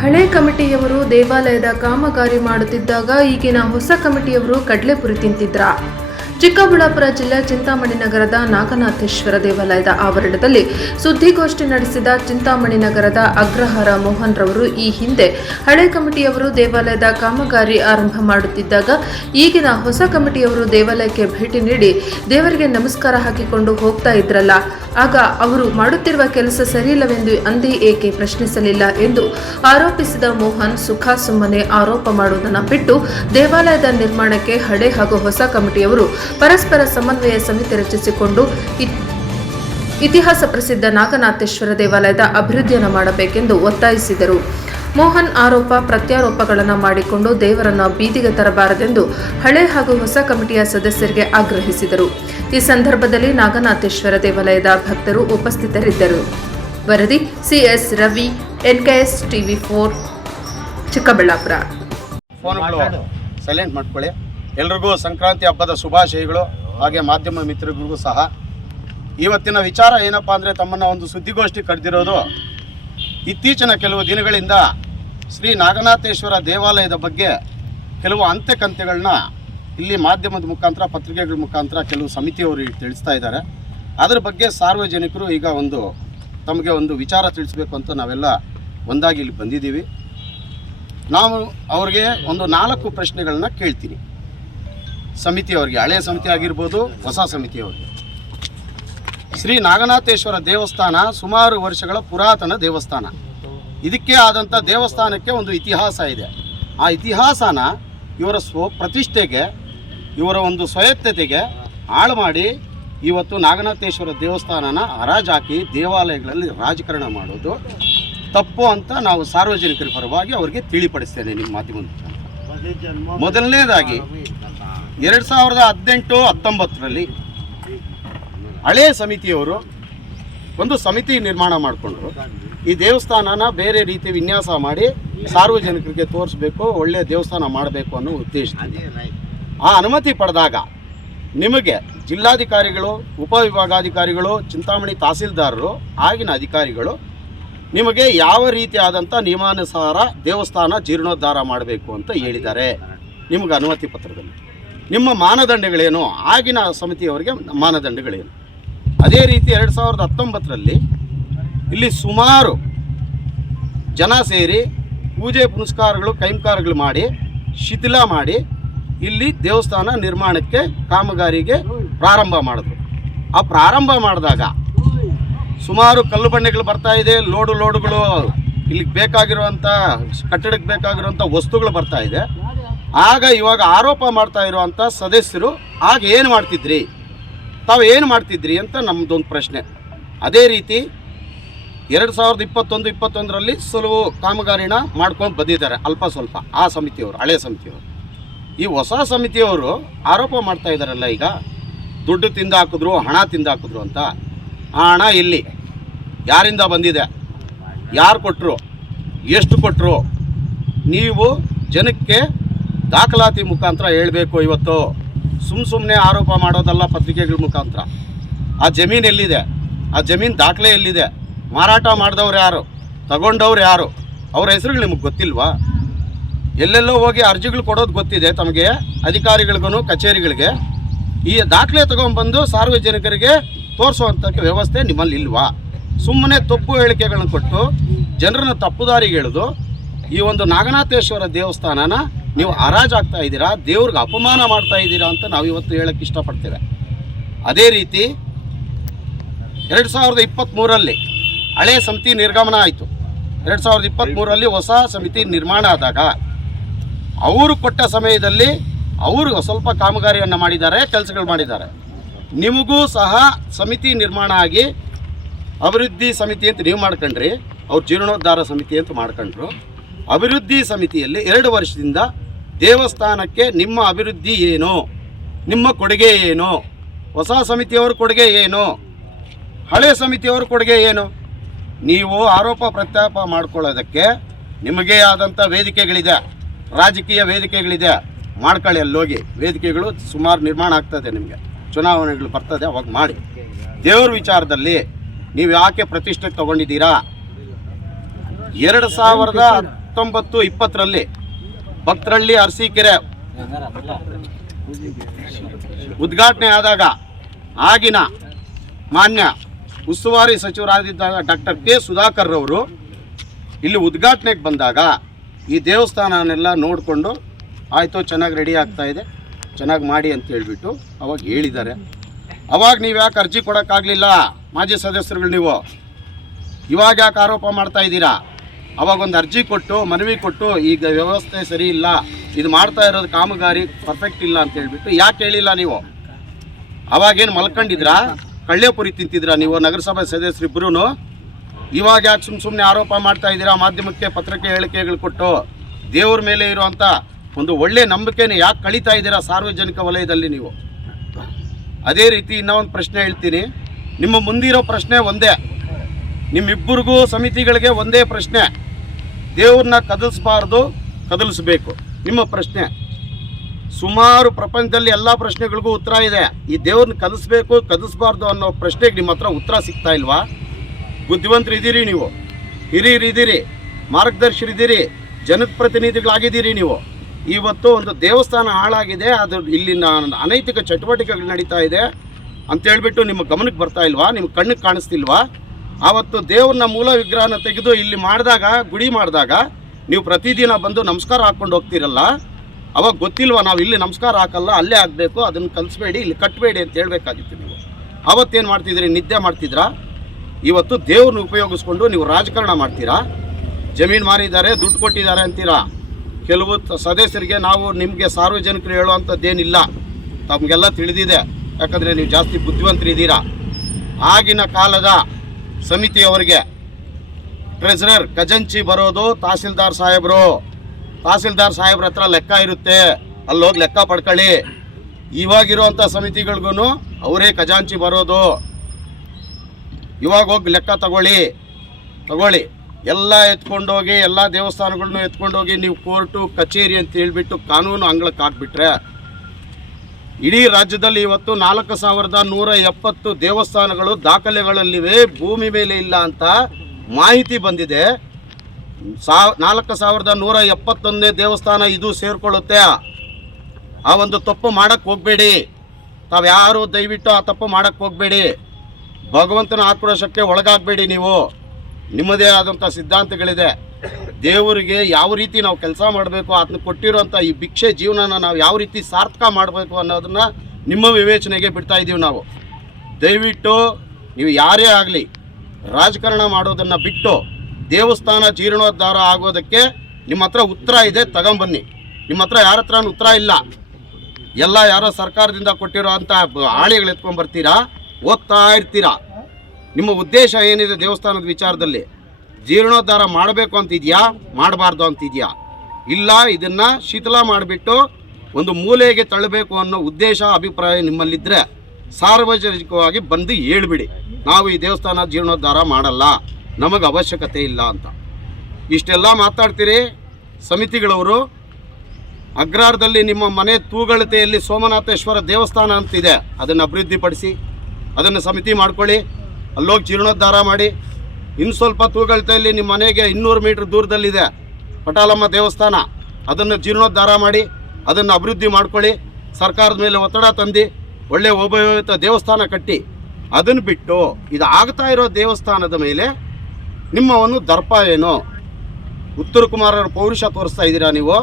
ಹಳೆ ಕಮಿಟಿಯವರು ದೇವಾಲಯದ ಕಾಮಗಾರಿ ಮಾಡುತ್ತಿದ್ದಾಗ ಈಗಿನ ಹೊಸ ಕಮಿಟಿಯವರು ಕಡಲೆಪುರಿ ತಿಂತಿದ್ರ? ಚಿಕ್ಕಬಳ್ಳಾಪುರ ಜಿಲ್ಲೆ ಚಿಂತಾಮಣಿ ನಗರದ ನಾಗನಾಥೇಶ್ವರ ದೇವಾಲಯದ ಆವರಣದಲ್ಲಿ ಸುದ್ದಿಗೋಷ್ಠಿ ನಡೆಸಿದ ಚಿಂತಾಮಣಿ ನಗರದ ಅಗ್ರಹಾರ ಮೋಹನ್ ರವರು ಈ ಹಿಂದೆ ಹಳೆ ಕಮಿಟಿಯವರು ದೇವಾಲಯದ ಕಾಮಗಾರಿ ಆರಂಭ ಮಾಡುತ್ತಿದ್ದಾಗ ಈಗಿನ ಹೊಸ ಕಮಿಟಿಯವರು ದೇವಾಲಯಕ್ಕೆ ಭೇಟಿ ನೀಡಿ ದೇವರಿಗೆ ನಮಸ್ಕಾರ ಹಾಕಿಕೊಂಡು ಹೋಗ್ತಾ ಇದ್ರಲ್ಲ, ಆಗ ಅವರು ಮಾಡುತ್ತಿರುವ ಕೆಲಸ ಸರಿಯಿಲ್ಲವೆಂದು ಅಂದೇ ಏಕೆ ಪ್ರಶ್ನಿಸಲಿಲ್ಲ ಎಂದು ಆರೋಪಿಸಿದ ಮೋಹನ್ ಸುಖ ಸುಮ್ಮನೆ ಆರೋಪ ಮಾಡುವುದನ್ನು ಬಿಟ್ಟು ದೇವಾಲಯದ ನಿರ್ಮಾಣಕ್ಕೆ ಹಳೆ ಹಾಗೂ ಹೊಸ ಕಮಿಟಿಯವರು ಪರಸ್ಪರ ಸಮನ್ವಯ ಸಮಿತಿ ರಚಿಸಿಕೊಂಡು ಇತಿಹಾಸ ಪ್ರಸಿದ್ಧ ನಾಗನಾಥೇಶ್ವರ ದೇವಾಲಯದ ಅಭಿವೃದ್ಧಿಯನ್ನು ಮಾಡಬೇಕೆಂದು ಒತ್ತಾಯಿಸಿದರು. ಮೋಹನ್ ಆರೋಪ ಪ್ರತ್ಯಾರೋಪಗಳನ್ನು ಮಾಡಿಕೊಂಡು ದೇವರನ್ನು ಬೀದಿಗೆ ತರಬಾರದೆಂದು ಹಳೆ ಹಾಗೂ ಹೊಸ ಕಮಿಟಿಯ ಸದಸ್ಯರಿಗೆ ಆಗ್ರಹಿಸಿದರು. ಈ ಸಂದರ್ಭದಲ್ಲಿ ನಾಗನಾಥೇಶ್ವರ ದೇವಾಲಯದ ಭಕ್ತರು ಉಪಸ್ಥಿತರಿದ್ದರು. ವರದಿ CS Ravi NKS TV four Chikkaballapur. Silent ಮಾಡ್ಕೊಳ್ಳಿ ಎಲ್ರಿಗೂ ಸಂಕ್ರಾಂತಿ ಹಬ್ಬದ ಶುಭಾಶಯಗಳು, ಹಾಗೆ ಮಾಧ್ಯಮ ಮಿತ್ರರಿಗೂ ಸಹ. ಇವತ್ತಿನ ವಿಚಾರ ಏನಪ್ಪ ಅಂದರೆ ತಮ್ಮನ್ನು ಒಂದು ಸುದ್ದಿಗೋಷ್ಠಿ ಕರೆದಿರೋದು. ಇತ್ತೀಚಿನ ಕೆಲವು ದಿನಗಳಿಂದ ಶ್ರೀ ನಾಗನಾಥೇಶ್ವರ ದೇವಾಲಯದ ಬಗ್ಗೆ ಕೆಲವು ಅಂತ್ಯಕಂತೆಗಳನ್ನ ಇಲ್ಲಿ ಮಾಧ್ಯಮದ ಮುಖಾಂತರ, ಪತ್ರಿಕೆಗಳ ಮುಖಾಂತರ ಕೆಲವು ಸಮಿತಿಯವರು ತಿಳಿಸ್ತಾ ಇದ್ದಾರೆ. ಅದರ ಬಗ್ಗೆ ಸಾರ್ವಜನಿಕರು ಈಗ ಒಂದು ತಮಗೆ ಒಂದು ವಿಚಾರ ತಿಳಿಸ್ಬೇಕು ಅಂತ ನಾವೆಲ್ಲ ಒಂದಾಗಿ ಇಲ್ಲಿ ಬಂದಿದ್ದೀವಿ. ನಾವು ಅವ್ರಿಗೆ ಒಂದು ನಾಲ್ಕು ಪ್ರಶ್ನೆಗಳನ್ನ ಕೇಳ್ತೀನಿ. ಸಮಿತಿಯವರಿಗೆ, ಹಳೆಯ ಸಮಿತಿ ಆಗಿರ್ಬೋದು, ಹೊಸ ಸಮಿತಿಯವರಿಗೆ. ಶ್ರೀ ನಾಗನಾಥೇಶ್ವರ ದೇವಸ್ಥಾನ ಸುಮಾರು ವರ್ಷಗಳ ಪುರಾತನ ದೇವಸ್ಥಾನ. ಇದಕ್ಕೆ ಆದಂಥ ದೇವಸ್ಥಾನಕ್ಕೆ ಒಂದು ಇತಿಹಾಸ ಇದೆ. ಆ ಇತಿಹಾಸನ ಇವರ ಸ್ವ, ಪ್ರತಿಷ್ಠೆಗೆ, ಇವರ ಒಂದು ಸ್ವಯತ್ತತೆಗೆ ಹಾಳು ಮಾಡಿ ಇವತ್ತು ನಾಗನಾಥೇಶ್ವರ ದೇವಸ್ಥಾನನ ಹರಾಜಾಕಿ ದೇವಾಲಯಗಳಲ್ಲಿ ರಾಜಕಾರಣ ಮಾಡೋದು ತಪ್ಪು ಅಂತ ನಾವು ಸಾರ್ವಜನಿಕರ ಪರವಾಗಿ ಅವರಿಗೆ ತಿಳಿಪಡಿಸ್ತೇನೆ ನಿಮ್ಮ ಮಾಧ್ಯಮದ. ಮೊದಲನೇದಾಗಿ ಎರಡು ಸಾವಿರದ ಹದಿನೆಂಟು ಹತ್ತೊಂಬತ್ತರಲ್ಲಿ ಹಳೆಯ ಸಮಿತಿಯವರು ಒಂದು ಸಮಿತಿ ನಿರ್ಮಾಣ ಮಾಡಿಕೊಂಡ್ರು. ಈ ದೇವಸ್ಥಾನನ ಬೇರೆ ರೀತಿ ವಿನ್ಯಾಸ ಮಾಡಿ ಸಾರ್ವಜನಿಕರಿಗೆ ತೋರಿಸ್ಬೇಕು ಒಳ್ಳೆಯ ದೇವಸ್ಥಾನ ಮಾಡಬೇಕು ಅನ್ನೋ ಉದ್ದೇಶದಿಂದ ಆ ಅನುಮತಿ ಪಡೆದಾಗ ನಿಮಗೆ ಜಿಲ್ಲಾಧಿಕಾರಿಗಳು ಉಪವಿಭಾಗಾಧಿಕಾರಿಗಳು ಚಿಂತಾಮಣಿ ತಹಸೀಲ್ದಾರರು, ಆಗಿನ ಅಧಿಕಾರಿಗಳು ನಿಮಗೆ ಯಾವ ರೀತಿಯಾದಂಥ ನಿಯಮಾನುಸಾರ ದೇವಸ್ಥಾನ ಜೀರ್ಣೋದ್ಧಾರ ಮಾಡಬೇಕು ಅಂತ ಹೇಳಿದ್ದಾರೆ. ನಿಮಗೆ ಅನುಮತಿ ಪತ್ರದಲ್ಲಿ. ನಿಮ್ಮ ಮಾನದಂಡಗಳೇನು? ಆಗಿನ ಸಮಿತಿಯವರಿಗೆ ಮಾನದಂಡಗಳೇನು? ಅದೇ ರೀತಿ ಎರಡು ಸಾವಿರದ ಹತ್ತೊಂಬತ್ತರಲ್ಲಿ ಇಲ್ಲಿ ಸುಮಾರು ಜನ ಸೇರಿ ಪೂಜೆ ಪುನಸ್ಕಾರಗಳು ಕೈಂಕಾರಗಳು ಮಾಡಿ, ಶಿಥಿಲ ಮಾಡಿ ಇಲ್ಲಿ ದೇವಸ್ಥಾನ ನಿರ್ಮಾಣಕ್ಕೆ ಕಾಮಗಾರಿಗೆ ಪ್ರಾರಂಭ ಮಾಡಿದ್ರು. ಆ ಪ್ರಾರಂಭ ಮಾಡಿದಾಗ ಸುಮಾರು ಕಲ್ಲು ಬಂಡೆಗಳು ಬರ್ತಾ ಇದೆ, ಲೋಡು ಲೋಡುಗಳು, ಇಲ್ಲಿಗೆ ಬೇಕಾಗಿರುವಂಥ ಕಟ್ಟಡಕ್ಕೆ ಬೇಕಾಗಿರುವಂಥ ವಸ್ತುಗಳು ಬರ್ತಾ ಇದೆ. ಆಗ ಇವಾಗ ಆರೋಪ ಮಾಡ್ತಾ ಇರುವಂಥ ಸದಸ್ಯರು ಆಗ ಏನು ಮಾಡ್ತಿದ್ರಿ? ತಾವು ಏನು ಮಾಡ್ತಿದ್ರಿ ಅಂತ ನಮ್ಮದೊಂದು ಪ್ರಶ್ನೆ. ಅದೇ ರೀತಿ ಎರಡು ಸಾವಿರದ ಇಪ್ಪತ್ತೊಂದು, ಇಪ್ಪತ್ತೊಂದರಲ್ಲಿ ಸುಲಭ ಕಾಮಗಾರಿನ ಮಾಡ್ಕೊಂಡು ಬಂದಿದ್ದಾರೆ, ಅಲ್ಪ ಸ್ವಲ್ಪ, ಆ ಸಮಿತಿಯವರು ಹಳೆಯ ಸಮಿತಿಯವರು. ಈ ಹೊಸ ಸಮಿತಿಯವರು ಆರೋಪ ಮಾಡ್ತಾ ಇದ್ದಾರಲ್ಲ ಈಗ, ದುಡ್ಡು ತಿಂದು ಹಾಕಿದ್ರು ಹಣ ತಿಂದು ಹಾಕಿದ್ರು ಅಂತ. ಆ ಹಣ ಎಲ್ಲಿ? ಯಾರಿಂದ ಬಂದಿದೆ? ಯಾರು ಕೊಟ್ಟರು ಎಷ್ಟು ಕೊಟ್ಟರು ನೀವು ಜನಕ್ಕೆ ದಾಖಲಾತಿ ಮುಖಾಂತರ ಹೇಳಬೇಕು ಇವತ್ತು. ಸುಮ್ಮ ಸುಮ್ಮನೆ ಆರೋಪ ಮಾಡೋದಲ್ಲ ಪತ್ರಿಕೆಗಳ ಮುಖಾಂತರ. ಆ ಜಮೀನು ಎಲ್ಲಿದೆ? ಆ ಜಮೀನು ದಾಖಲೆ ಎಲ್ಲಿದೆ? ಮಾರಾಟ ಮಾಡಿದವ್ರು ಯಾರು? ತಗೊಂಡವ್ರು ಯಾರು? ಅವ್ರ ಹೆಸರುಗಳು ನಿಮಗೆ ಗೊತ್ತಿಲ್ವಾ? ಎಲ್ಲೆಲ್ಲೋ ಹೋಗಿ ಅರ್ಜಿಗಳು ಕೊಡೋದು ಗೊತ್ತಿದೆ ತಮಗೆ ಅಧಿಕಾರಿಗಳಿಗೂ ಕಚೇರಿಗಳಿಗೆ. ಈ ದಾಖಲೆ ತಗೊಂಡ್ಬಂದು ಸಾರ್ವಜನಿಕರಿಗೆ ತೋರಿಸುವಂಥ ವ್ಯವಸ್ಥೆ ನಿಮ್ಮಲ್ಲಿ ಇಲ್ವಾ? ಸುಮ್ಮನೆ ತಪ್ಪು ಹೇಳಿಕೆಗಳನ್ನು ಕೊಟ್ಟು, ಜನರನ್ನು ತಪ್ಪುದಾರಿಗೆ ಎಳೆದು, ಈ ಒಂದು ನಾಗನಾಥೇಶ್ವರ ದೇವಸ್ಥಾನನ ನೀವು ಹರಾಜಾಗ್ತಾ ಇದ್ದೀರಾ, ದೇವ್ರಿಗೆ ಅಪಮಾನ ಮಾಡ್ತಾ ಇದ್ದೀರಾ ಅಂತ ನಾವು ಇವತ್ತು ಹೇಳಕ್ಕೆ ಇಷ್ಟಪಡ್ತೇವೆ. ಅದೇ ರೀತಿ ಎರಡು ಸಾವಿರದ ಇಪ್ಪತ್ತ್ಮೂರಲ್ಲಿ ಹಳೆಯ ಸಮಿತಿ ನಿರ್ಗಮನ ಆಯಿತು. ಎರಡು ಸಾವಿರದ ಇಪ್ಪತ್ತ್ಮೂರಲ್ಲಿ ಹೊಸ ಸಮಿತಿ ನಿರ್ಮಾಣ ಆದಾಗ ಅವರು ಕೊಟ್ಟ ಸಮಯದಲ್ಲಿ ಅವರು ಸ್ವಲ್ಪ ಕಾಮಗಾರಿಯನ್ನು ಮಾಡಿದ್ದಾರೆ, ಕೆಲಸಗಳು ಮಾಡಿದ್ದಾರೆ. ನಿಮಗೂ ಸಹ ಸಮಿತಿ ನಿರ್ಮಾಣ ಆಗಿ ಅಭಿವೃದ್ಧಿ ಸಮಿತಿ ಅಂತ ನೀವು ಮಾಡ್ಕೊಂಡ್ರಿ, ಅವ್ರು ಜೀರ್ಣೋದ್ಧಾರ ಸಮಿತಿ ಅಂತ ಮಾಡ್ಕೊಂಡ್ರು. ಅಭಿವೃದ್ಧಿ ಸಮಿತಿಯಲ್ಲಿ ಎರಡು ವರ್ಷದಿಂದ ದೇವಸ್ಥಾನಕ್ಕೆ ನಿಮ್ಮ ಅಭಿವೃದ್ಧಿ ಏನು? ನಿಮ್ಮ ಕೊಡುಗೆ ಏನು? ಹೊಸ ಸಮಿತಿಯವ್ರ ಕೊಡುಗೆ ಏನು? ಹಳೆ ಸಮಿತಿಯವ್ರ ಕೊಡುಗೆ ಏನು? ನೀವು ಆರೋಪ ಪ್ರತ್ಯಾಪ ಮಾಡ್ಕೊಳ್ಳೋದಕ್ಕೆ ನಿಮಗೇ ಆದಂಥ ವೇದಿಕೆಗಳಿದೆ. ರಾಜಕೀಯ ವೇದಿಕೆಗಳಿದೆ. ಮಾಡ್ಕೊಳ್ಳಿ ಅಲ್ಲಿ ಹೋಗಿ ವೇದಿಕೆಗಳು ಸುಮಾರು ನಿರ್ಮಾಣ ಆಗ್ತದೆ ನಿಮಗೆ. ಚುನಾವಣೆಗಳು ಬರ್ತದೆ, ಅವಾಗ ಮಾಡಿ. ದೇವ್ರ ವಿಚಾರದಲ್ಲಿ ನೀವು ಯಾಕೆ ಪ್ರತಿಷ್ಠೆ ತಗೊಂಡಿದ್ದೀರಾ? ಎರಡು ಸಾವಿರದ ಹತ್ತೊಂಬತ್ತು ಇಪ್ಪತ್ತರಲ್ಲಿ ಭಕ್ತರಳ್ಳಿ ಅರಸೀಕೆರೆ. ಉದ್ಘಾಟನೆ ಆದಾಗ ಆಗಿನ ಮಾನ್ಯ ಉಸ್ತುವಾರಿ ಸಚಿವರಾಗಿದ್ದಾಗ ಡಾಕ್ಟರ್ ಕೆ ಸುಧಾಕರ್ ರವರು ಇಲ್ಲಿ ಉದ್ಘಾಟನೆಗೆ ಬಂದಾಗ ಈ ದೇವಸ್ಥಾನನೆಲ್ಲ ನೋಡಿಕೊಂಡು ಆಯಿತು ಚೆನ್ನಾಗಿ ರೆಡಿ ಆಗ್ತಾ ಇದೆ, ಚೆನ್ನಾಗಿ ಮಾಡಿ ಅಂತ ಹೇಳಿಬಿಟ್ಟು ಅವಾಗ ಹೇಳಿದ್ದಾರೆ. ಅವಾಗ ನೀವು ಯಾಕೆ ಅರ್ಜಿ ಕೊಡೋಕ್ಕಾಗಲಿಲ್ಲ? ಮಾಜಿ ಸದಸ್ಯರುಗಳು ನೀವು. ಇವಾಗ ಯಾಕೆ ಆರೋಪ ಮಾಡ್ತಾ ಇದ್ದೀರಾ? ಅವಾಗ ಒಂದು ಅರ್ಜಿ ಕೊಟ್ಟು, ಮನವಿ ಕೊಟ್ಟು, ಈಗ ವ್ಯವಸ್ಥೆ ಸರಿ ಇಲ್ಲ, ಇದು ಮಾಡ್ತಾ ಇರೋದು ಕಾಮಗಾರಿ ಪರ್ಫೆಕ್ಟ್ ಇಲ್ಲ ಅಂತ ಹೇಳ್ಬಿಟ್ಟು, ಯಾಕೆ ಹೇಳಿಲ್ಲ ನೀವು? ಅವಾಗೇನು ಮಲ್ಕೊಂಡಿದ್ರಾ? ಕಳ್ಳೇಪುರಿ ತಿಂತಿದ್ರಾ ನೀವು, ನಗರಸಭೆ ಸದಸ್ಯರಿಬ್ಬರೂ ಇವಾಗ ಯಾಕೆ ಸುಮ್ಮ ಸುಮ್ಮನೆ ಆರೋಪ ಮಾಡ್ತಾ ಇದ್ದೀರಾ? ಮಾಧ್ಯಮಕ್ಕೆ ಪತ್ರಿಕೆ ಹೇಳಿಕೆಗಳು ಕೊಟ್ಟು, ದೇವ್ರ ಮೇಲೆ ಇರುವಂಥ ಒಂದು ಒಳ್ಳೆ ನಂಬಿಕೆನ ಯಾಕೆ ಕಳೀತಾ ಇದ್ದೀರಾ ಸಾರ್ವಜನಿಕ ವಲಯದಲ್ಲಿ ನೀವು? ಅದೇ ರೀತಿ ಇನ್ನೊಂದು ಪ್ರಶ್ನೆ ಹೇಳ್ತೀನಿ. ನಿಮ್ಮ ಮುಂದಿರೋ ಪ್ರಶ್ನೆ ಒಂದೇ. ನಿಮ್ಮಿಬ್ಬರಿಗೂ ಸಮಿತಿಗಳಿಗೆ ಒಂದೇ ಪ್ರಶ್ನೆ. ದೇವ್ರನ್ನ ಕದಲಿಸಬಾರ್ದು, ಕದಲಿಸಬೇಕು. ನಿಮ್ಮ ಪ್ರಶ್ನೆ. ಸುಮಾರು ಪ್ರಪಂಚದಲ್ಲಿ ಎಲ್ಲ ಪ್ರಶ್ನೆಗಳಿಗೂ ಉತ್ತರ ಇದೆ. ಈ ದೇವ್ರನ್ನ ಕಲಿಸ್ಬೇಕು ಕದಿಸ್ಬಾರ್ದು ಅನ್ನೋ ಪ್ರಶ್ನೆಗೆ ನಿಮ್ಮ ಹತ್ರ ಉತ್ತರ ಸಿಗ್ತಾ ಇಲ್ವಾ? ಬುದ್ಧಿವಂತರು ಇದ್ದೀರಿ ನೀವು. ಹಿರಿಯರು ಇದ್ದೀರಿ. ಮಾರ್ಗದರ್ಶರಿದ್ದೀರಿ ಜನಪ್ರತಿನಿಧಿಗಳಾಗಿದ್ದೀರಿ ನೀವು. ಇವತ್ತು ಒಂದು ದೇವಸ್ಥಾನ ಹಾಳಾಗಿದೆ. ಅದು ಇಲ್ಲಿನ ಅನೈತಿಕ ಚಟುವಟಿಕೆಗಳು ನಡೀತಾ ಇದೆ. ಅಂತ ಹೇಳ್ಬಿಟ್ಟು ನಿಮ್ಮ ಗಮನಕ್ಕೆ ಬರ್ತಾ ಇಲ್ವಾ? ನಿಮ್ಮ ಕಣ್ಣಿಗೆ ಕಾಣಿಸ್ತಿಲ್ವಾ? ಆವತ್ತು ದೇವ್ರನ್ನ ಮೂಲ ವಿಗ್ರಹನ ತೆಗೆದು ಇಲ್ಲಿ ಮಾಡಿದಾಗ, ಗುಡಿ ಮಾಡಿದಾಗ ನೀವು ಪ್ರತಿದಿನ ಬಂದು ನಮಸ್ಕಾರ ಹಾಕ್ಕೊಂಡು ಹೋಗ್ತೀರಲ್ಲ? ಅವಾಗ ಗೊತ್ತಿಲ್ವಾ ನಾವು ಇಲ್ಲಿ ನಮಸ್ಕಾರ ಹಾಕಲ್ಲ, ಅಲ್ಲೇ ಆಗಬೇಕು, ಅದನ್ನು ಕಲಿಸ್ಬೇಡಿ, ಇಲ್ಲಿ ಕಟ್ಟಬೇಡಿ ಅಂತ ಹೇಳಬೇಕಾಗಿತ್ತು ನೀವು. ಅವತ್ತೇನು ಮಾಡ್ತಿದ್ರಿ? ನಿದ್ದೆ ಮಾಡ್ತಿದ್ರಾ? ಇವತ್ತು ದೇವ್ರನ್ನ ಉಪಯೋಗಿಸ್ಕೊಂಡು ನೀವು ರಾಜಕಾರಣ ಮಾಡ್ತೀರಾ? ಜಮೀನು ಮಾರಿದ್ದಾರೆ, ದುಡ್ಡು ಕೊಟ್ಟಿದ್ದಾರೆ ಅಂತೀರಾ? ಕೆಲವು ಸದಸ್ಯರಿಗೆ ನಾವು ನಿಮಗೆ ಸಾರ್ವಜನಿಕರು ಹೇಳುವಂಥದ್ದೇನಿಲ್ಲ. ತಮಗೆಲ್ಲ ತಿಳಿದಿದೆ. ಯಾಕಂದರೆ ನೀವು ಜಾಸ್ತಿ ಬುದ್ಧಿವಂತರಿದ್ದೀರಾ? ಆಗಿನ ಕಾಲದ ಸಮಿತಿಯವರಿಗೆ ಟ್ರೆಜರರ್ ಖಜಂಚಿ ಬರೋದು ತಹಸೀಲ್ದಾರ್ ಸಾಹೇಬರು. ತಹಸೀಲ್ದಾರ್ ಸಾಹೇಬ್ರ ಹತ್ರ ಲೆಕ್ಕ ಇರುತ್ತೆ. ಅಲ್ಲಿ ಹೋಗಿ ಲೆಕ್ಕ ಪಡ್ಕೊಳ್ಳಿ. ಇವಾಗಿರುವಂಥ ಸಮಿತಿಗಳಿಗೂ ಅವರೇ ಖಜಾಂಚಿ ಬರೋದು. ಇವಾಗ ಹೋಗಿ ಲೆಕ್ಕ ತಗೊಳ್ಳಿ. ತಗೊಳ್ಳಿ. ಎಲ್ಲ ಎತ್ಕೊಂಡೋಗಿ, ಎಲ್ಲ ದೇವಸ್ಥಾನಗಳನ್ನೂ ಎತ್ಕೊಂಡೋಗಿ ನೀವು ಕೋರ್ಟು, ಕಚೇರಿ ಅಂತ ಹೇಳಿಬಿಟ್ಟು ಕಾನೂನು ಅಂಗಳಕ್ಕೆ ಹಾಕ್ಬಿಟ್ರೆ ಇಡೀ ರಾಜ್ಯದಲ್ಲಿ ಇವತ್ತು ನಾಲ್ಕು ಸಾವಿರದ ನೂರ ಎಪ್ಪತ್ತು ದೇವಸ್ಥಾನಗಳು ದಾಖಲೆಗಳಲ್ಲಿವೆ. ಭೂಮಿ ಮೇಲೆ ಇಲ್ಲ ಅಂತ ಮಾಹಿತಿ ಬಂದಿದೆ. ಸಾ, ನಾಲ್ಕು ಸಾವಿರದ ನೂರ ಎಪ್ಪತ್ತೊಂದನೇ ದೇವಸ್ಥಾನ ಇದು ಸೇರಿಕೊಳ್ಳುತ್ತೆ. ಆ ಒಂದು ತಪ್ಪು ಮಾಡಕ್ಕೆ ಹೋಗಬೇಡಿ. ತಾವು ಯಾರು ದಯವಿಟ್ಟು ಆ ತಪ್ಪು ಮಾಡಕ್ಕೆ ಹೋಗಬೇಡಿ. ಭಗವಂತನ ಆಕ್ರೋಶಕ್ಕೆ ಒಳಗಾಗಬೇಡಿ ನೀವು. ನಿಮ್ಮದೇ ಆದಂಥ ಸಿದ್ಧಾಂತಗಳಿದೆ. ದೇವರಿಗೆ ಯಾವ ರೀತಿ ನಾವು ಕೆಲಸ ಮಾಡಬೇಕು ಅದನ್ನ ಕೊಟ್ಟಿರುವಂಥ ಈ ಭಿಕ್ಷೆ ಜೀವನನ ನಾವು ಯಾವ ರೀತಿ ಸಾರ್ಥಕ ಮಾಡಬೇಕು ಅನ್ನೋದನ್ನ ನಿಮ್ಮ ವಿವೇಚನೆಗೆ ಬಿಡ್ತಾ ಇದ್ದೀವಿ ನಾವು. ದಯವಿಟ್ಟು ನೀವು ಯಾರೇ ಆಗಲಿ ರಾಜಕಾರಣ ಮಾಡೋದನ್ನು ಬಿಟ್ಟು ದೇವಸ್ಥಾನ ಜೀರ್ಣೋದ್ಧಾರ ಆಗೋದಕ್ಕೆ ನಿಮ್ಮ ಹತ್ರ ಉತ್ತರ ಇದೆ, ತಗೊಂಬನ್ನಿ. ನಿಮ್ಮ ಹತ್ರ ಯಾರ ಹತ್ರ ಉತ್ತರ ಇಲ್ಲ. ಎಲ್ಲ ಯಾರೋ ಸರ್ಕಾರದಿಂದ ಕೊಟ್ಟಿರೋ ಅಂಥ ಆಳಿಗಳು ಎತ್ಕೊಂಡ್ಬರ್ತೀರಾ? ಓದ್ತಾ ಇರ್ತೀರಾ? ನಿಮ್ಮ ಉದ್ದೇಶ ಏನಿದೆ ದೇವಸ್ಥಾನದ ವಿಚಾರದಲ್ಲಿ? ಜೀರ್ಣೋದ್ಧಾರ ಮಾಡಬೇಕು ಅಂತಿದೆಯಾ? ಮಾಡಬಾರ್ದು ಅಂತಿದೆಯಾ? ಇಲ್ಲ, ಇದನ್ನು ಶಿಥಿಲ ಮಾಡಿಬಿಟ್ಟು ಒಂದು ಮೂಲೆಗೆ ತಳ್ಳಬೇಕು ಅನ್ನೋ ಉದ್ದೇಶ, ಅಭಿಪ್ರಾಯ ನಿಮ್ಮಲ್ಲಿದ್ದರೆ ಸಾರ್ವಜನಿಕವಾಗಿ ಬಂದು ಹೇಳ್ಬಿಡಿ. ನಾವು ಈ ದೇವಸ್ಥಾನ ಜೀರ್ಣೋದ್ಧಾರ ಮಾಡಲ್ಲ, ನಮಗೆ ಅವಶ್ಯಕತೆ ಇಲ್ಲ ಅಂತ. ಇಷ್ಟೆಲ್ಲ ಮಾತಾಡ್ತೀರಿ ಸಮಿತಿಗಳವರು. ಅಗ್ರಾರದಲ್ಲಿ ನಿಮ್ಮ ಮನೆ ತೂಗಳತೆಯಲ್ಲಿ ಸೋಮನಾಥೇಶ್ವರ ದೇವಸ್ಥಾನ ಅಂತಿದೆ. ಅದನ್ನು ಅಭಿವೃದ್ಧಿಪಡಿಸಿ, ಅದನ್ನು ಸಮಿತಿ ಮಾಡ್ಕೊಳ್ಳಿ. ಅಲ್ಲೋಗಿ ಜೀರ್ಣೋದ್ಧಾರ ಮಾಡಿ. ಇನ್ನು ಸ್ವಲ್ಪ ತೂಗಳ್ತೆಯಲ್ಲಿ ನಿಮ್ಮ ಮನೆಗೆ ಇನ್ನೂರು ಮೀಟ್ರ್ ದೂರದಲ್ಲಿದೆ ಪಟಾಲಮ್ಮ ದೇವಸ್ಥಾನ. ಅದನ್ನು ಜೀರ್ಣೋದ್ಧಾರ ಮಾಡಿ, ಅದನ್ನು ಅಭಿವೃದ್ಧಿ ಮಾಡ್ಕೊಳ್ಳಿ, ಸರ್ಕಾರದ ಮೇಲೆ ಒತ್ತಡ ತಂದು, ಒಳ್ಳೆ ಉಪಯೋಗಿತ ದೇವಸ್ಥಾನ ಕಟ್ಟಿ. ಅದನ್ನು ಬಿಟ್ಟು ಇದು ಆಗ್ತಾ ಇರೋ ದೇವಸ್ಥಾನದ ಮೇಲೆ ನಿಮ್ಮ ಒಂದು ದರ್ಪ ಏನು? ಉತ್ತರ ಕುಮಾರರ ಪೌರುಷ ತೋರಿಸ್ತಾ ಇದ್ದೀರಾ ನೀವು?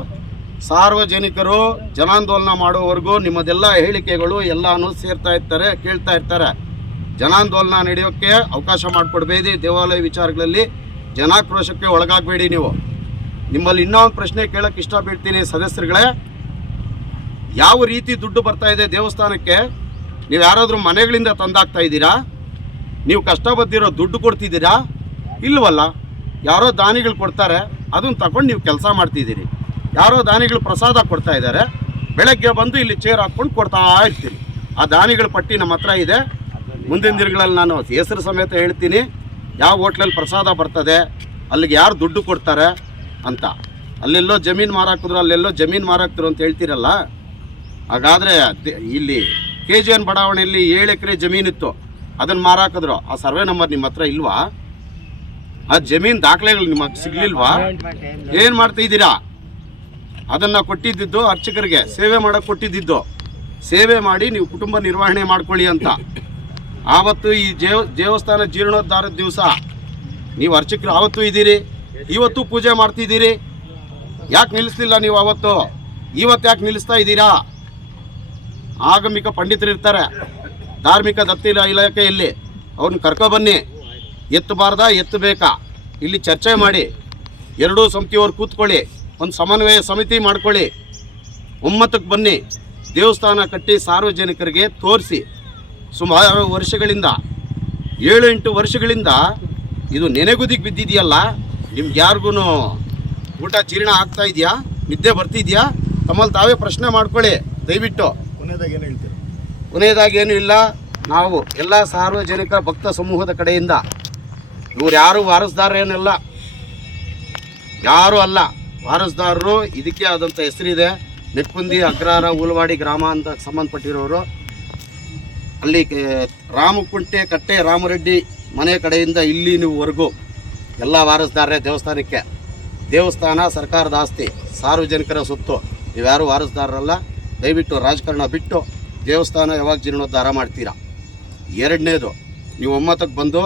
ಸಾರ್ವಜನಿಕರು ಜನಾಂದೋಲನ ಮಾಡುವವರೆಗೂ ನಿಮ್ಮದೆಲ್ಲ ಹೇಳಿಕೆಗಳು ಎಲ್ಲನೂ ಸೇರ್ತಾ ಇರ್ತಾರೆ, ಕೇಳ್ತಾ ಇರ್ತಾರೆ. ಜನಾಂದೋಲನ ನಡೆಯೋಕ್ಕೆ ಅವಕಾಶ ಮಾಡಿಕೊಡ್ಬೇಡಿ ದೇವಾಲಯ ವಿಚಾರಗಳಲ್ಲಿ. ಜನಾಕ್ರೋಶಕ್ಕೆ ಒಳಗಾಗಬೇಡಿ ನೀವು. ನಿಮ್ಮಲ್ಲಿ ಇನ್ನೊಂದು ಪ್ರಶ್ನೆ ಕೇಳಕ್ಕೆ ಇಷ್ಟಪಡ್ತೀನಿ ಸದಸ್ಯರುಗಳೇ. ಯಾವ ರೀತಿ ದುಡ್ಡು ಬರ್ತಾ ಇದೆ ದೇವಸ್ಥಾನಕ್ಕೆ? ನೀವು ಯಾರಾದರೂ ಮನೆಗಳಿಂದ ತಂದಾಗ್ತಾ ಇದ್ದೀರಾ? ನೀವು ಕಷ್ಟ ಬದ್ದಿರೋ ದುಡ್ಡು ಕೊಡ್ತಿದ್ದೀರಾ? ಇಲ್ವಲ್ಲ, ಯಾರೋ ದಾನಿಗಳು ಕೊಡ್ತಾರೆ, ಅದನ್ನು ತಗೊಂಡು ನೀವು ಕೆಲಸ ಮಾಡ್ತಿದ್ದೀರಿ. ಯಾರೋ ದಾನಿಗಳು ಪ್ರಸಾದ ಕೊಡ್ತಾ ಇದ್ದಾರೆ, ಬೆಳಗ್ಗೆ ಬಂದು ಇಲ್ಲಿ ಚೇರ್ ಹಾಕ್ಕೊಂಡು ಕೊಡ್ತಾ ಇರ್ತೀರಿ. ಆ ದಾನಿಗಳ ಪಟ್ಟಿ ನಮ್ಮ ಹತ್ರ ಇದೆ. ಮುಂದಿನ ದಿನಗಳಲ್ಲಿ ನಾನು ಹೆಸರು ಸಮೇತ ಹೇಳ್ತೀನಿ. ಯಾವ ಹೋಟ್ಲಲ್ಲಿ ಪ್ರಸಾದ ಬರ್ತದೆ, ಅಲ್ಲಿಗೆ ಯಾರು ದುಡ್ಡು ಕೊಡ್ತಾರೆ ಅಂತ. ಅಲ್ಲೆಲ್ಲೋ ಜಮೀನು ಮಾರಾಕಿದ್ರು ಅಲ್ಲೆಲ್ಲೋ ಜಮೀನು ಮಾರಾಕ್ತಿರು ಅಂತ ಹೇಳ್ತೀರಲ್ಲ? ಹಾಗಾದರೆ ಇಲ್ಲಿ ಕೆ ಜಿ ಎನ್ ಬಡಾವಣೆಯಲ್ಲಿ ಏಳು ಎಕರೆ ಜಮೀನಿತ್ತು ಅದನ್ನು ಮಾರಾಕಿದ್ರು. ಆ ಸರ್ವೆ ನಂಬರ್ ನಿಮ್ಮ ಹತ್ರ ಇಲ್ವಾ? ಆ ಜಮೀನ್ ದಾಖಲೆಗಳು ನಿಮಗೆ ಸಿಗ್ಲಿಲ್ವಾ? ಏನು ಮಾಡ್ತಾ ಇದ್ದೀರಾ? ಅದನ್ನ ಕೊಟ್ಟಿದ್ದು ಅರ್ಚಕರಿಗೆ ಸೇವೆ ಮಾಡಕ್ ಕೊಟ್ಟಿದ್ದು. ಸೇವೆ ಮಾಡಿ ನೀವು ಕುಟುಂಬ ನಿರ್ವಹಣೆ ಮಾಡ್ಕೊಳ್ಳಿ ಅಂತ. ಆವತ್ತು ಈ ದೇವ ದೇವಸ್ಥಾನ ಜೀರ್ಣೋದ್ಧಾರದ ದಿವಸ. ನೀವು ಅರ್ಚಕರು ಆವತ್ತು ಇದ್ದೀರಿ, ಇವತ್ತು ಪೂಜೆ ಮಾಡ್ತಿದ್ದೀರಿ. ಯಾಕೆ ನಿಲ್ಲಿಸ್ಲಿಲ್ಲ ನೀವು ಅವತ್ತು ಇವತ್ತು ಯಾಕೆ ನಿಲ್ಲಿಸ್ತಾ ಇದ್ದೀರಾ? ಆಗಮಿಕ ಪಂಡಿತರು ಇರ್ತಾರೆ. ಧಾರ್ಮಿಕ ದತ್ತಿ ಇಲಾಖೆಯಲ್ಲಿ ಅವ್ರನ್ನ ಕರ್ಕೊಬನ್ನಿ. ಎತ್ತಬಾರ್ದ, ಎತ್ತಬೇಕಾ? ಇಲ್ಲಿ ಚರ್ಚೆ ಮಾಡಿ. ಎರಡೂ ಸಮಿತಿಯವ್ರು ಕೂತ್ಕೊಳ್ಳಿ. ಒಂದು ಸಮನ್ವಯ ಸಮಿತಿ ಮಾಡ್ಕೊಳ್ಳಿ. ಒಮ್ಮತಕ್ಕೆ ಬನ್ನಿ. ದೇವಸ್ಥಾನ ಕಟ್ಟಿ ಸಾರ್ವಜನಿಕರಿಗೆ ತೋರಿಸಿ. ಸುಮಾರು ವರ್ಷಗಳಿಂದ ಏಳು ಎಂಟು ವರ್ಷಗಳಿಂದ ಇದು ನೆನೆಗುದಿಗೆ ಬಿದ್ದಿದೆಯಲ್ಲ? ನಿಮ್ಗೆ ಯಾರಿಗೂ ಊಟ ಜೀರ್ಣ ಆಗ್ತಾ ಇದೆಯಾ? ನಿದ್ದೆ ಬರ್ತಿದೆಯಾ? ತಮ್ಮಲ್ಲಿ ತಾವೇ ಪ್ರಶ್ನೆ ಮಾಡ್ಕೊಳ್ಳಿ ದಯವಿಟ್ಟು. ಕೊನೆಯದಾಗಿ ಏನು ಹೇಳ್ತೀರಿ? ಕೊನೆಯದಾಗಿ ಏನೂ ಇಲ್ಲ ನಾವು ಎಲ್ಲ ಸಾರ್ವಜನಿಕ ಭಕ್ತ ಸಮೂಹದ ಕಡೆಯಿಂದ ಇವ್ರು ಯಾರು ವಾರಸ್ದಾರೇನಲ್ಲ ಯಾರು ಅಲ್ಲ ವಾರಸ್ದಾರರು ಇದಕ್ಕೆ ಆದಂಥ ಹೆಸರಿದೆ ನೆಕ್ಕುಂದಿ ಅಗ್ರಹಾರ ಉಲ್ವಾಡಿ ಗ್ರಾಮ ಅಂತ ಸಂಬಂಧಪಟ್ಟಿರೋರು. ಅಲ್ಲಿ ರಾಮಕುಂಟೆ ಕಟ್ಟೆ ರಾಮರೆಡ್ಡಿ ಮನೆ ಕಡೆಯಿಂದ ಇಲ್ಲಿ ನೀವುವರೆಗೂ ಎಲ್ಲ ವಾರಸ್ದಾರರೇ ದೇವಸ್ಥಾನಕ್ಕೆ ದೇವಸ್ಥಾನ, ಸರ್ಕಾರದ ಆಸ್ತಿ, ಸಾರ್ವಜನಿಕರ ಸೊತ್ತು. ನೀವ್ಯಾರು ವಾರಸ್ದಾರರಲ್ಲ, ದಯವಿಟ್ಟು ರಾಜಕಾರಣ ಬಿಟ್ಟು ದೇವಸ್ಥಾನ ಯಾವಾಗ ಜೀರ್ಣೋದ್ಧಾರ ಮಾಡ್ತೀರಾ? ಎರಡನೇದು, ನೀವು ಒಮ್ಮತಕ್ಕೆ ಬಂದು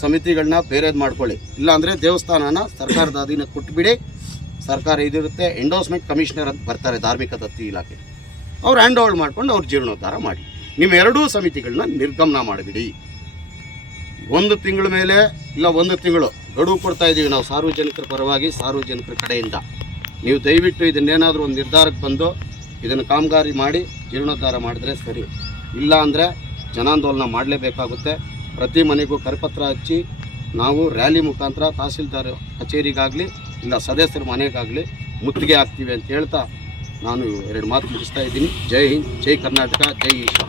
ಸಮಿತಿಗಳನ್ನ ಬೇರೆದು ಮಾಡ್ಕೊಳ್ಳಿ. ಇಲ್ಲಾಂದರೆ ದೇವಸ್ಥಾನನ ಸರ್ಕಾರದ ಅಧೀನಕ್ಕೆ ಕೊಟ್ಬಿಡಿ. ಸರ್ಕಾರ ಇದಿರುತ್ತೆ ಎಂಡೋಸ್ಮೆಂಟ್ ಕಮಿಷನರ್ ಅಂತ ಬರ್ತಾರೆ ಧಾರ್ಮಿಕ ದತ್ತಿ ಇಲಾಖೆ. ಅವ್ರು ಹ್ಯಾಂಡ್ ಓವರ್ ಮಾಡ್ಕೊಂಡು ಅವ್ರು ಜೀರ್ಣೋದ್ಧಾರ ಮಾಡಿ. ನಿಮ್ಮ ಎರಡೂ ಸಮಿತಿಗಳನ್ನ ನಿರ್ಗಮನ ಮಾಡಿಬಿಡಿ. ಒಂದು ತಿಂಗಳ ಮೇಲೆ ಇಲ್ಲ, ಒಂದು ತಿಂಗಳು ಗಡುವು ಕೊಡ್ತಾ ಇದ್ದೀವಿ ನಾವು ಸಾರ್ವಜನಿಕರ ಪರವಾಗಿ, ಸಾರ್ವಜನಿಕರ ಕಡೆಯಿಂದ. ನೀವು ದಯವಿಟ್ಟು ಇದನ್ನೇನಾದರೂ ಒಂದು ನಿರ್ಧಾರಕ್ಕೆ ಬಂದು ಇದನ್ನು ಕಾಮಗಾರಿ ಮಾಡಿ, ಜೀರ್ಣೋದ್ಧಾರ ಮಾಡಿದ್ರೆ ಸರಿ. ಇಲ್ಲ ಅಂದರೆ ಜನಾಂದೋಲನ ಮಾಡಲೇಬೇಕಾಗುತ್ತೆ. ಪ್ರತಿ ಮನೆಗೂ ಕರಪತ್ರ ಹಚ್ಚಿ ನಾವು ರ್ಯಾಲಿ ಮುಖಾಂತರ ತಹಸೀಲ್ದಾರ್ ಕಚೇರಿಗಾಗಲಿ, ಇಲ್ಲ ಸದಸ್ಯರ ಮನೆಗಾಗಲಿ ಮುತ್ತಿಗೆ ಹಾಕ್ತೀವಿ ಅಂತ ಹೇಳ್ತಾ ನಾನು ಎರಡು ಮಾತು ಮುಗಿಸ್ತಾ ಇದ್ದೀನಿ. ಜೈ ಹಿಂದ್, ಜೈ ಕರ್ನಾಟಕ, ಜೈ ಈಶ್ವರ.